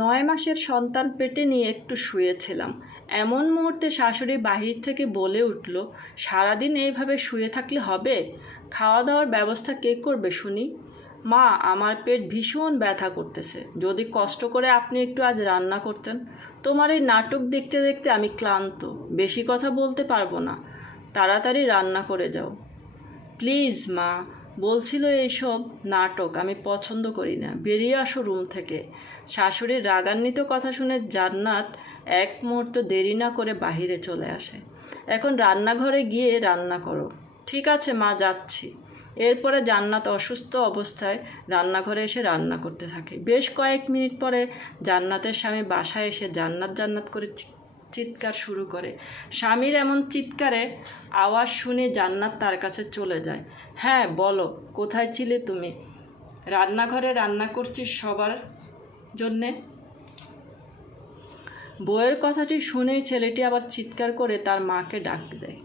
9 মাসের সন্তান পেটে নিয়ে একটু শুয়েছিলাম। এমন মুহূর্তে শাশুড়ি বাহির থেকে বলে উঠল, সারাদিন এইভাবে শুয়ে থাকলে হবে? খাওয়া দাওয়ার ব্যবস্থা কে করবে শুনি? মা, আমার পেট ভীষণ ব্যথা করতেছে, যদি কষ্ট করে আপনি একটু আজ রান্না করতেন। তোমার এই নাটক দেখতে দেখতে আমি ক্লান্ত, বেশি কথা বলতে পারবো না, তাড়াতাড়ি রান্না করে যাও। প্লিজ মা, বলছিল এইসব নাটক আমি পছন্দ করি না, বেরিয়ে আসো রুম থেকে। শাশুড়ির রাগান্বিত কথা শুনে জান্নাত এক মুহূর্ত দেরি না করে বাহিরে চলে আসে। এখন রান্নাঘরে গিয়ে রান্না করো। ঠিক আছে মা, যাচ্ছি। এরপরে জান্নাত অসুস্থ অবস্থায় রান্নাঘরে এসে রান্না করতে থাকে। বেশ কয়েক মিনিট পরে জান্নাতের স্বামী বাসায় এসে জান্নাত জান্নাত করে চিৎকার শুরু করে। স্বামীর এমন চিৎকারে আওয়াজ শুনে জান্নাত তার কাছে চলে যায়। হ্যাঁ বলো, কোথায় ছিলে তুমি? রান্নাঘরে রান্না করছিস সবার জন্যে। বউয়ের কথাটি শুনেই ছেলেটি আবার চিৎকার করে তার মাকে ডাক দেয়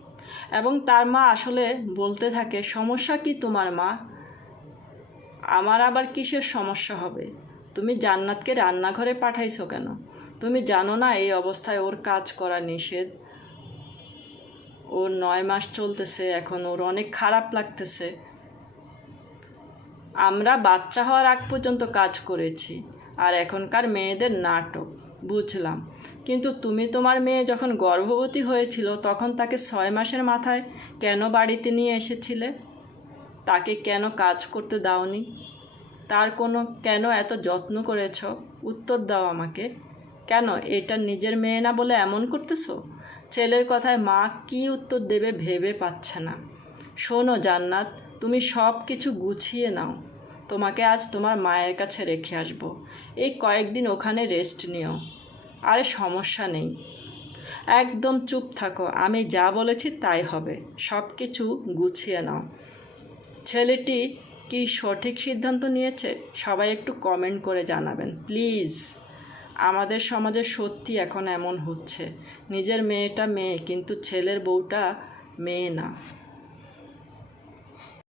এবং তার মা আসলে বলতে থাকে, সমস্যা কি তোমার মা? আমার আবার কিসের সমস্যা হবে? তুমি জান্নাতকে রান্নাঘরে পাঠাইছো কেন? তুমি জানো না এই অবস্থায় ওর কাজ করা নিষেধ? ওর 9 মাস চলতেছে, এখন ওর অনেক খারাপ লাগতেছে। আমরা বাচ্চা হওয়ার আগ পর্যন্ত কাজ করেছি, আর এখনকার মেয়েদের নাটক। বুঝলাম, কিন্তু তুমি তোমার মেয়ে যখন গর্ভবতী হয়েছিল তখন তাকে 6 মাসের মাথায় কেন বাড়িতে নিয়ে এসেছিলে? তাকে কেন কাজ করতে দাওনি? তার কেন এত যত্ন করেছ? উত্তর দাও আমাকে। কেন, এটা নিজের মেয়ে না বলে এমন করতেছো? ছেলের কথায় মা কী উত্তর দেবে ভেবে পাচ্ছে না। শোনো জান্নাত, তুমি সব কিছু গুছিয়ে নাও, তোমাকে আজ তোমার মায়ের কাছে রেখে আসবো। এই কয়েকদিন ওখানে রেস্ট নিও। আরে সমস্যা নেই, একদম চুপ থাকো, আমি যা বলেছি তাই হবে। সব কিছু গুছিয়ে নাও। ছেলেটি কি সঠিক সিদ্ধান্ত নিয়েছে? সবাই একটু কমেন্ট করে জানাবেন প্লিজ। আমাদের সমাজে সত্যি এখন এমন হচ্ছে, নিজের মেয়েটা মেয়ে, কিন্তু ছেলের বউটা মেয়ে না।